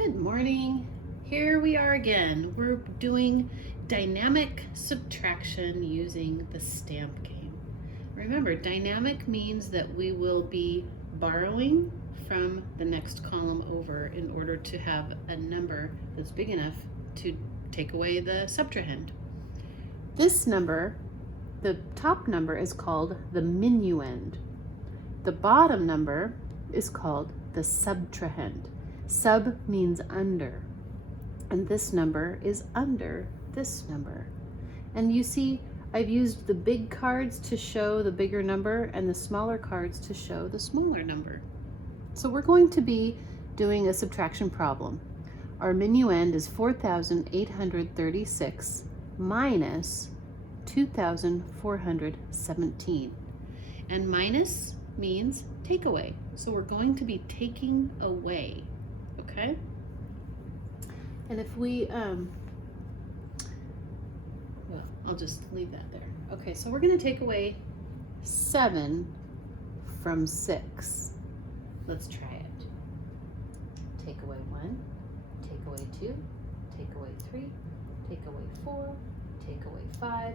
Good morning. Here we are again. We're doing dynamic subtraction using the stamp game. Remember, dynamic means that we will be borrowing from the next column over in order to have a number that's big enough to take away the subtrahend. This number, the top number, is called the minuend. The bottom number is called the subtrahend. Sub means under, and this number is under this number. And you see, I've used the big cards to show the bigger number and the smaller cards to show the smaller number. So we're going to be doing a subtraction problem. Our minuend is 4,836 minus 2,417. And minus means take away. So we're going to be taking away. Okay? And if we, well, I'll just leave that there. Okay, so we're going to take away 7 from 6. Let's try it. Take away 1, take away 2, take away 3, take away 4, take away 5,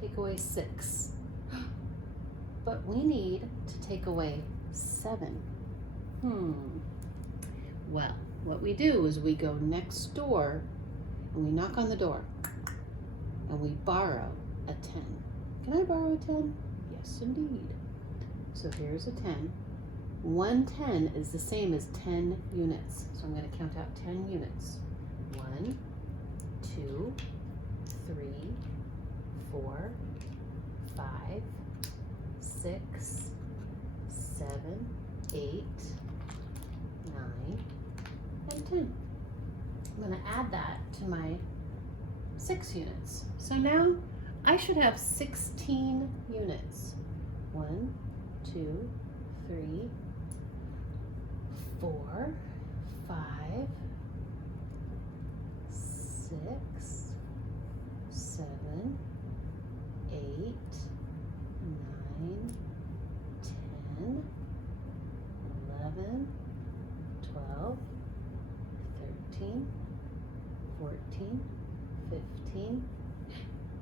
take away 6. But we need to take away 7. Well, what we do is we go next door and we knock on the door and we borrow a 10. Can I borrow a 10? Yes, indeed. So here's a 10. 1 10 is the same as 10 units. So I'm going to count out 10 units. 1, 2, 3, 4, 5, 6, 7, 8, 9, and 10. I'm going to add that to my 6 units. So now I should have 16 units. 1, 2, 3, 4, 5, 6, 7, 8, 9, 10, 11, 12, 13, 14, 15,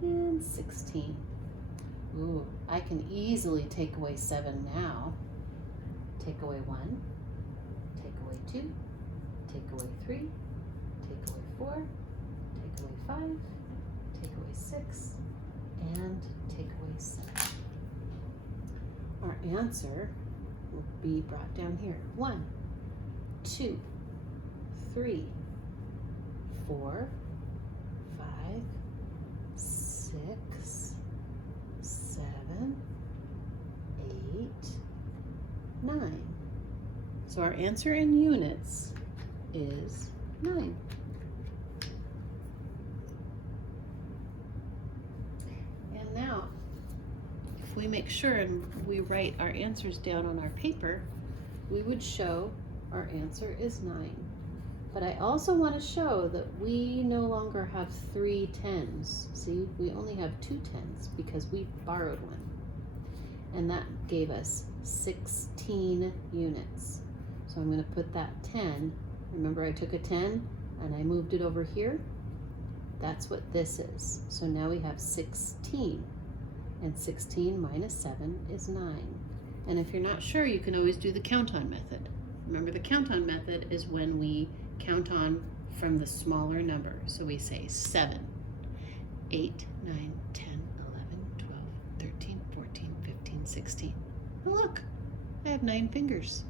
and 16. Ooh, I can easily take away 7 now. Take away 1, take away 2, take away 3, take away 4, take away 5, take away 6, and take away 7. Our answer will be brought down here. 1, 2, 3, 4, 5, 6, 7, 8, 9. So our answer in units is 9. And now, if we make sure and we write our answers down on our paper, we would show our answer is 9. But I also want to show that we no longer have 3 10s. See, we only have 2 10s because we borrowed one. And that gave us 16 units. So I'm going to put that 10. Remember, I took a 10 and I moved it over here. That's what this is. So now we have 16. And 16 minus 7 is 9. And if you're not sure, you can always do the count-on method. Remember, the count-on method is when we count on from the smaller number. So we say 7, 8, 9, 10, 11, 12, 13, 14, 15, 16. Oh, look, I have 9 fingers.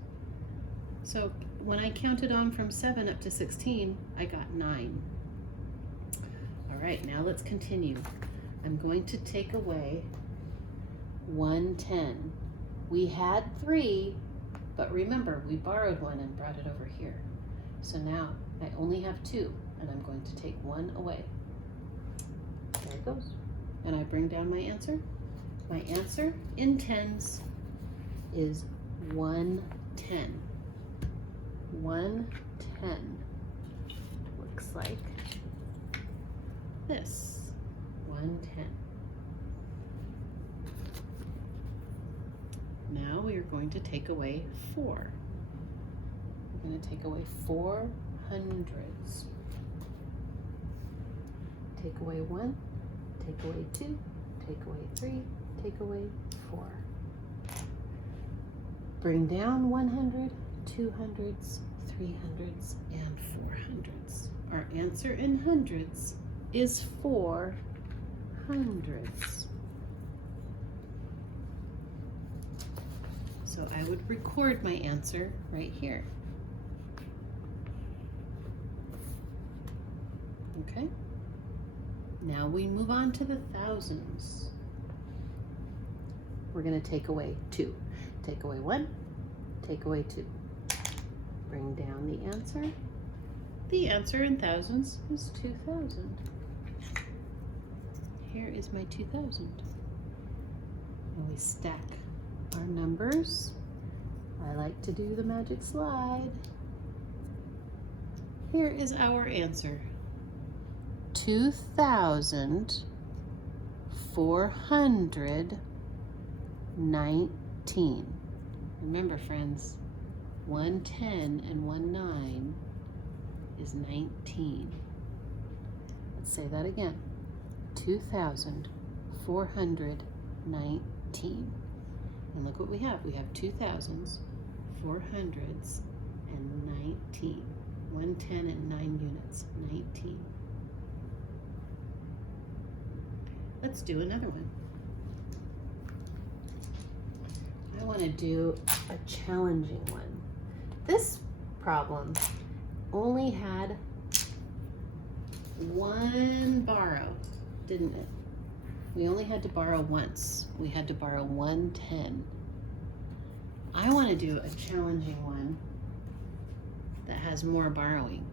So when I counted on from 7 up to 16, I got 9. All right, now let's continue. I'm going to take away 1 10. We had 3, but remember, we borrowed one and brought it over here. So now I only have 2, and I'm going to take 1 away. There it goes. And I bring down my answer. My answer in tens is 110. 110 looks like this. 110. Now we are going to take away 4. We're going to take away 4 hundreds. Take away 1, take away 2, take away 3, take away 4. Bring down 100, 200s, 300s, and 400s. Our answer in hundreds is 4 hundredths. So I would record my answer right here. Okay. Now we move on to the thousands. We're going to take away 2. Take away 1, take away 2. Bring down the answer. The answer in thousands is 2,000. Here is my 2,000. And we stack our numbers. I like to do the magic slide. Here is our answer. 2,419. Remember, friends, 110 and 19 is 19. Let's say that again. 2,419. And look what we have. We have 2,000s, 400s, and 19. 110 and 9 units, 19. Let's do another one. I want to do a challenging one. This problem only had one borrow, didn't it? We only had to borrow once. We had to borrow 110. I want to do a challenging one that has more borrowing.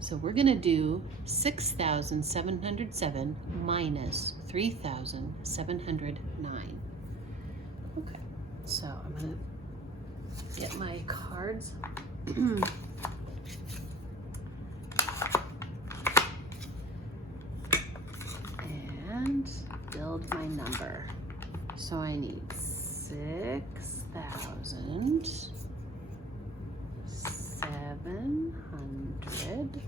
So we're going to do 6,707 minus 3,709. Okay, so I'm going to get my cards. And build my number. So I need 6,700.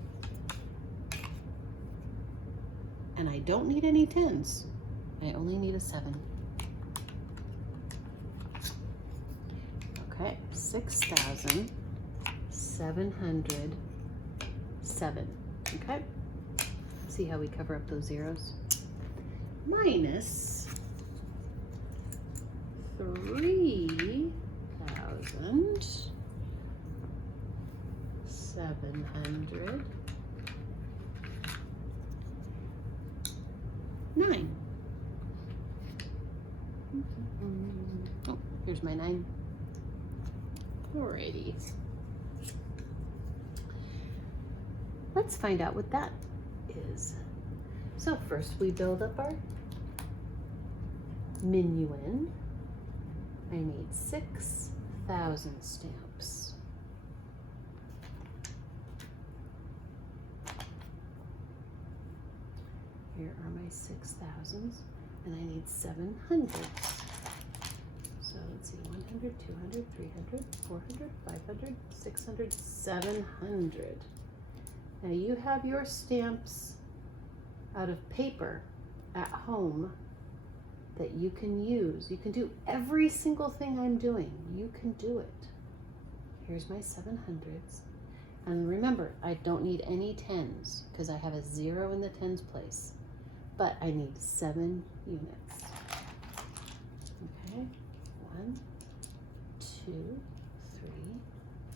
And I don't need any 10s. I only need a 7. Okay, 6,707. Okay, see how we cover up those zeros? Minus 3,709. Oh, here's my 9. Alrighty. Let's find out what that is. So first we build up our minuend. I need 6,000 stamps. Here are my 6,000s, and I need 700s. So let's see, 100, 200, 300, 400, 500, 600, 700. Now you have your stamps out of paper at home that you can use. You can do every single thing I'm doing. You can do it. Here's my 700s. And remember, I don't need any 10s because I have a 0 in the 10s place. But I need 7 units. Okay, 1, 2, 3,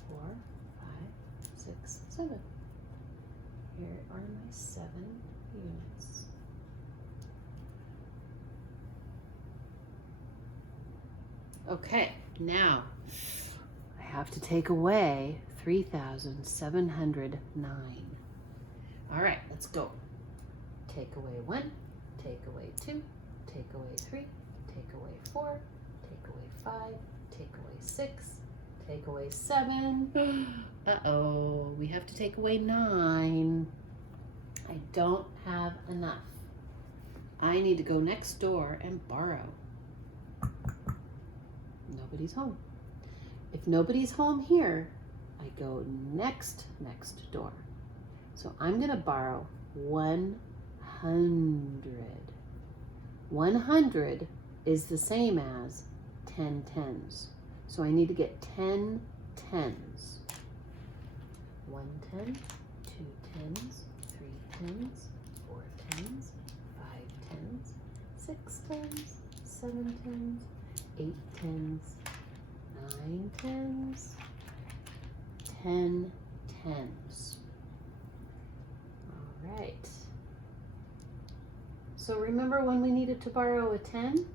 4, 5, 6, 7. Here are my 7 units. Okay, now I have to take away 3,709. All right, let's go. Take away 1, take away 2, take away 3, take away 4, take away 5, take away 6, take away 7. Uh-oh, we have to take away 9. I don't have enough. I need to go next door and borrow. Nobody's home. If nobody's home here, I go next door. So I'm going to borrow 100. 100 is the same as 10 tens. So I need to get 10 tens. 1 10, 2 tens, 3 tens, 4 tens, 5 tens, 6 tens, 7 tens, 8 tens, 9 tens, 10 tens. All right. So remember when we needed to borrow a 10?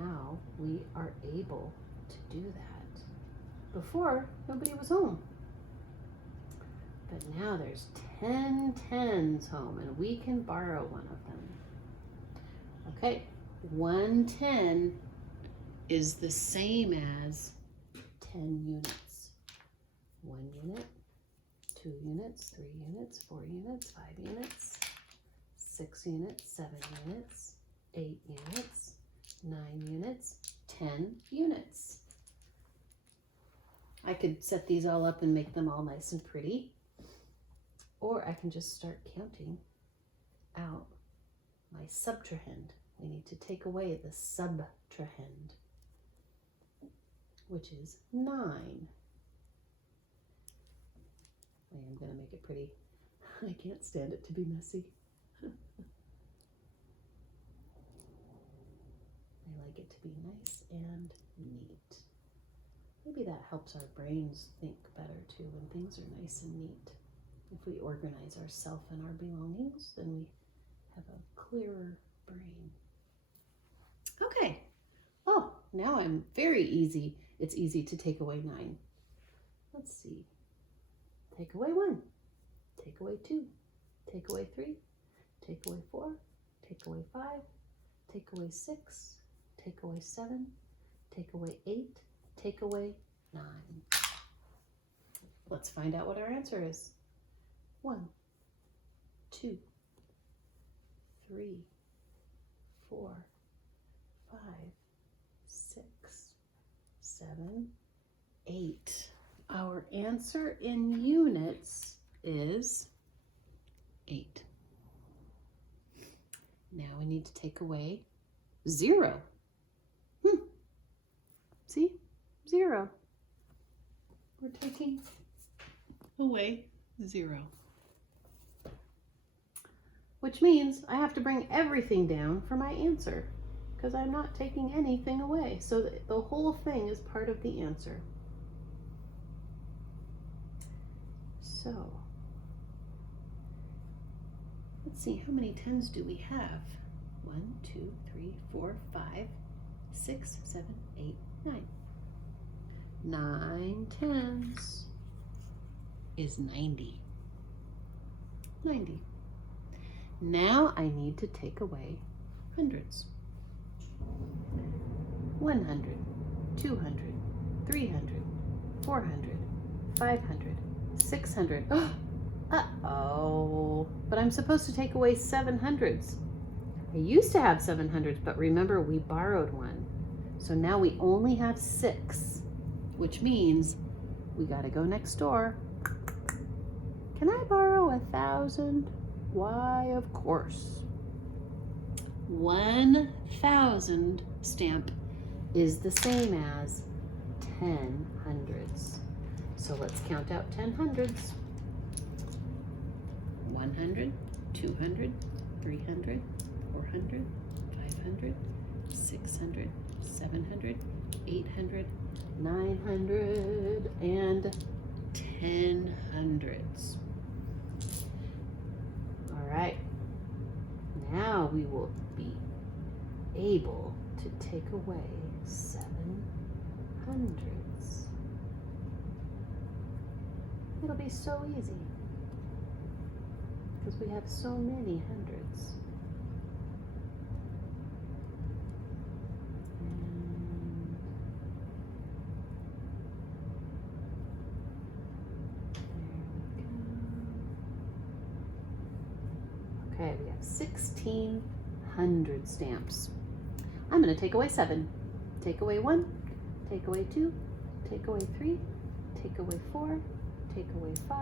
Now we are able to do that. Before, nobody was home. But now there's 10 tens home and we can borrow one of them. Okay, 110 is the same as 10 units. 1 unit, 2 units, 3 units, 4 units, 5 units, 6 units, 7 units, 8 units, 9 units, 10 units. I could set these all up and make them all nice and pretty, or I can just start counting out my subtrahend. We need to take away the subtrahend, which is 9. I am going to make it pretty. I can't stand it to be messy. I like it to be nice and neat. Maybe that helps our brains think better too when things are nice and neat. If we organize ourselves and our belongings, then we have a clearer brain. Okay. Oh, now I'm very easy. It's easy to take away 9. Let's see. Take away 1. Take away 2. Take away 3. Take away 4. Take away 5. Take away 6. Take away 7. Take away 8. Take away 9. Let's find out what our answer is. 1, 2, 3, 4, 5, 6, 7, 8. Our answer in units is 8. Now we need to take away 0. See? 0. We're taking away 0. Which means I have to bring everything down for my answer because I'm not taking anything away. So the whole thing is part of the answer. So let's see, how many tens do we have? 1, 2, 3, 4, 5, 6, 7, 8, 9. 9 tens is 90. 90. Now I need to take away hundreds. 100, 200, 300, 400, 500, 600. Uh-oh. But I'm supposed to take away 700s. I used to have 700s, but remember we borrowed one. So now we only have 6, which means we got to go next door. Can I borrow 1,000? Why, of course. 1,000 stamp is the same as 10 hundreds. So let's count out 10 hundreds. 100, 200, 300, 400, 500, 600, 700, 800, 900, and 10 hundreds. All right, now we will be able to take away 7 hundreds. It'll be so easy because we have so many hundreds. Okay, we have 1,600 stamps. I'm going to take away 7. Take away 1, take away 2, take away 3, take away 4, take away 5,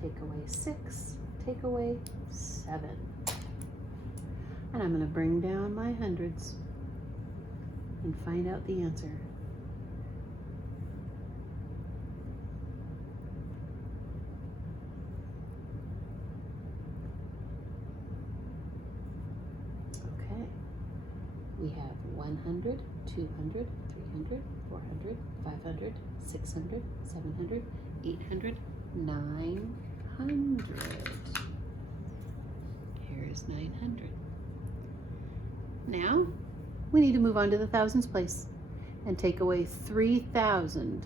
take away 6, take away 7. And I'm going to bring down my hundreds and find out the answer. Okay, we have 100, 200, 300, 400, 500, 600, 700, 800, 900. Here is 900. Now, we need to move on to the thousands place and take away 3,000.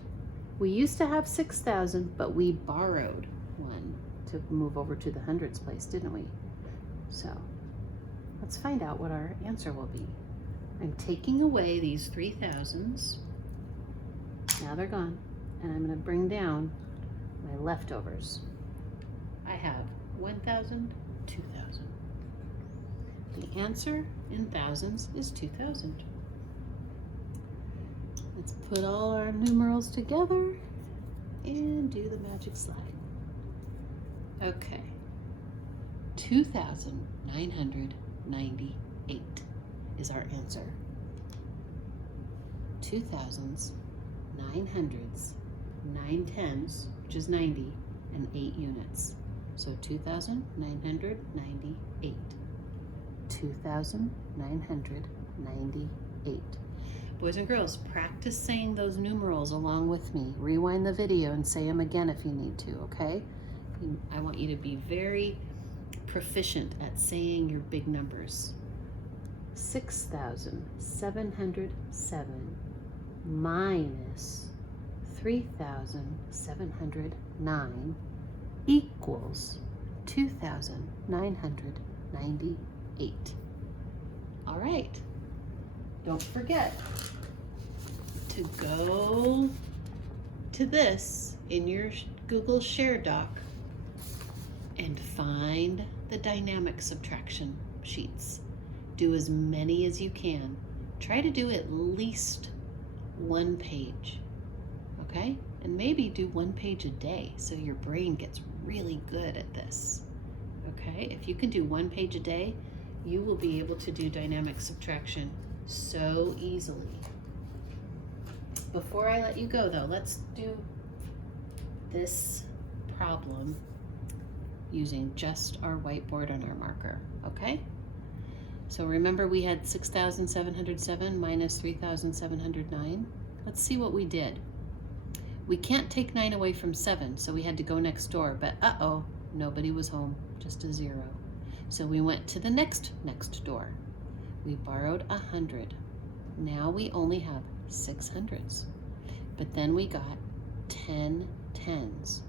We used to have 6,000, but we borrowed one to move over to the hundreds place, didn't we? So, let's find out what our answer will be. I'm taking away these 3,000s. Now they're gone. And I'm going to bring down my leftovers. I have 1,000, 2,000. The answer in thousands is 2,000. Let's put all our numerals together and do the magic slide. Okay. 2,998 is our answer. 2,000s, 900s, 9 tens, which is 90, and 8 units. So 2,998. 2,998. Boys and girls, practice saying those numerals along with me. Rewind the video and say them again if you need to, okay? I want you to be very proficient at saying your big numbers. 6,707 minus 3,709 equals 2,998. All right. Don't forget to go to this in your Google Share Doc and find the dynamic subtraction sheets. Do as many as you can. Try to do at least 1 page, okay? And maybe do 1 page a day so your brain gets really good at this, okay? If you can do 1 page a day, you will be able to do dynamic subtraction so easily. Before I let you go though, let's do this problem using just our whiteboard and our marker, okay? So remember we had 6,707 minus 3,709. Let's see what we did. We can't take 9 away from 7, so we had to go next door, but uh-oh, nobody was home, just a 0. So we went to the next door. We borrowed 100. Now we only have 600s, but then we got 10 tens.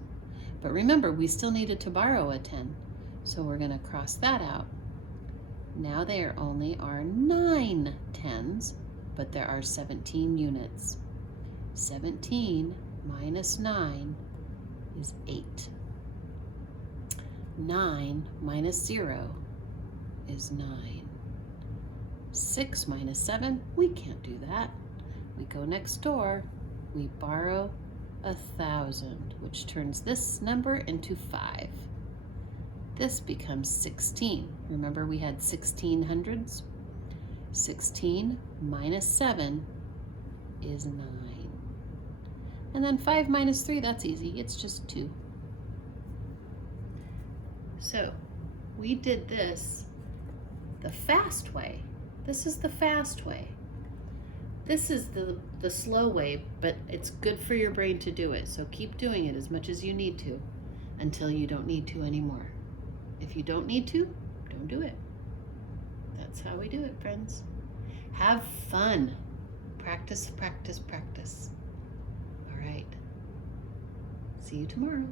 But remember, we still needed to borrow a 10, so we're gonna cross that out. Now there only are 9 tens, but there are 17 units. 17 minus 9 is 8. 9 minus 0 is 9. 6 minus 7, we can't do that. We go next door, we borrow 1,000, which turns this number into 5. This becomes 16. Remember we had 16 hundreds? 16 minus 7 is 9. And then 5 minus 3, that's easy, it's just 2. So we did this the fast way. This is the fast way. This is the slow way, but it's good for your brain to do it. So keep doing it as much as you need to until you don't need to anymore. If you don't need to, don't do it. That's how we do it, friends. Have fun. Practice, practice, practice. All right. See you tomorrow.